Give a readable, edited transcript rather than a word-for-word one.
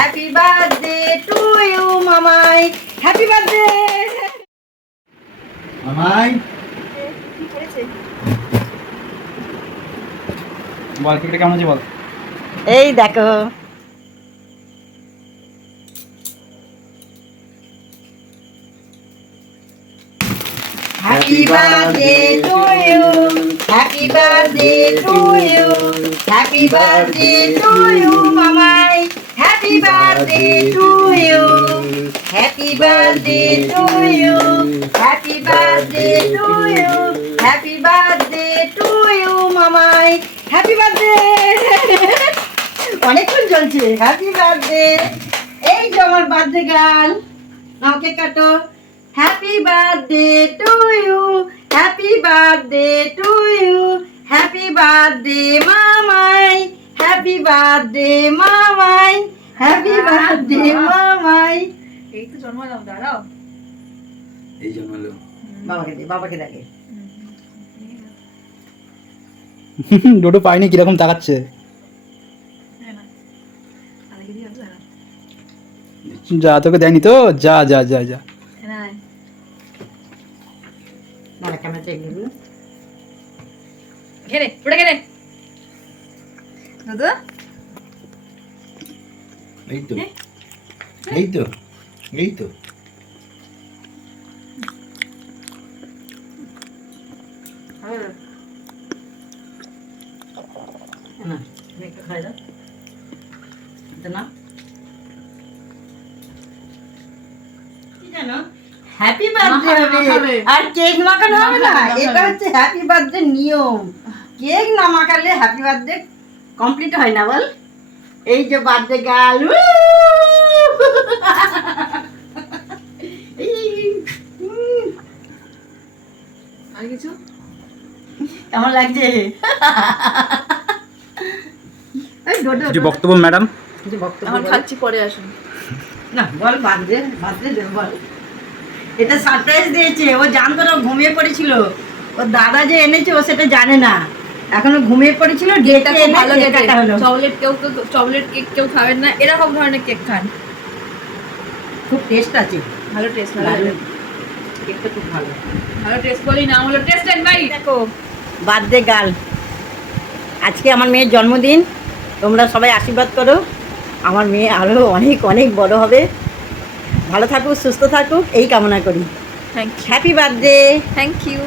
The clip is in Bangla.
হ্যাপি বার্থডে টু ইউ মামাই, হ্যাপি বার্থডে মামাই। কি করেছে? বল কেকটা কেমন আছে বল। এই দেখো Happy birthday to you, happy birthday to you, happy birthday to you, Mamai. Happy birthday to you, happy birthday to you, happy birthday to you, happy birthday to you, Mamai. Happy birthday. অনেকক্ষণ চলছে হ্যাপি বার্থডে। এই যে আমার বার্থডে গার্ল, আমাকে কাটো। Happy birthday to you, happy birthday to you, happy birthday Mamai, happy birthday Mamai, happy birthday Mamai. এই তো জন্মালাম, দাঁড়াও। এই জন্মালো। বাবাকে দে, বাবাকে দেখে। ডোডো পাইনি কিরকম তাকাচ্ছে। যা তোকে দেয়নি তো, যা যা যা যা। না ক্যামেরা চেক দিবি। ঘেরে ওটা ঘেরে দাদা। এই তো এই তো এই তো না মেয়েকে খাই দাও না। কি জানো হ্যাপি বার্থডে হবে আর কেক মাখানো হবে না, এটা হচ্ছে হ্যাপি বার্থডে নিয়ম। কেক না মাখালে হ্যাপি বার্থডে কমপ্লিট হয় না বল। এই যে বার্থডে গার্ল, আর কিছু কেমন লাগছে? কিছু বক্তব্য ম্যাডাম? কিছু বক্তব্য এখন বল। খাচ্ছি, পরে আসুন। না বল বার্থডে বার্থডে বল। এটা সারপ্রাইজ দিয়েছে, ও জানতো না, ঘুমিয়ে পড়েছিল। ওর দাদা যে এনেছে ও সেটা জানে না, এখনো ঘুমিয়ে পড়েছিল। কেকটা ডেটে খুব ভালো কেক কাটা হলো। চকলেট চকলেট কেক কেউ খাবেন না, এরকম ধরনের কেক খান। খুব টেস্ট আছে, ভালো টেস্ট, কেকটা খুব ভালো। ভালো টেস্ট বলি না হলো টেস্ট এন্ড বাই। দেখো বার্থডে গার্ল, আজকে আমার মেয়ের জন্মদিন, তোমরা সবাই আশীর্বাদ করো। আমার মেয়ে আরও অনেক অনেক বড় হবে, ভালো থাকুক, সুস্থ থাকুক, এই কামনা করি। Thank you, happy birthday. Thank you.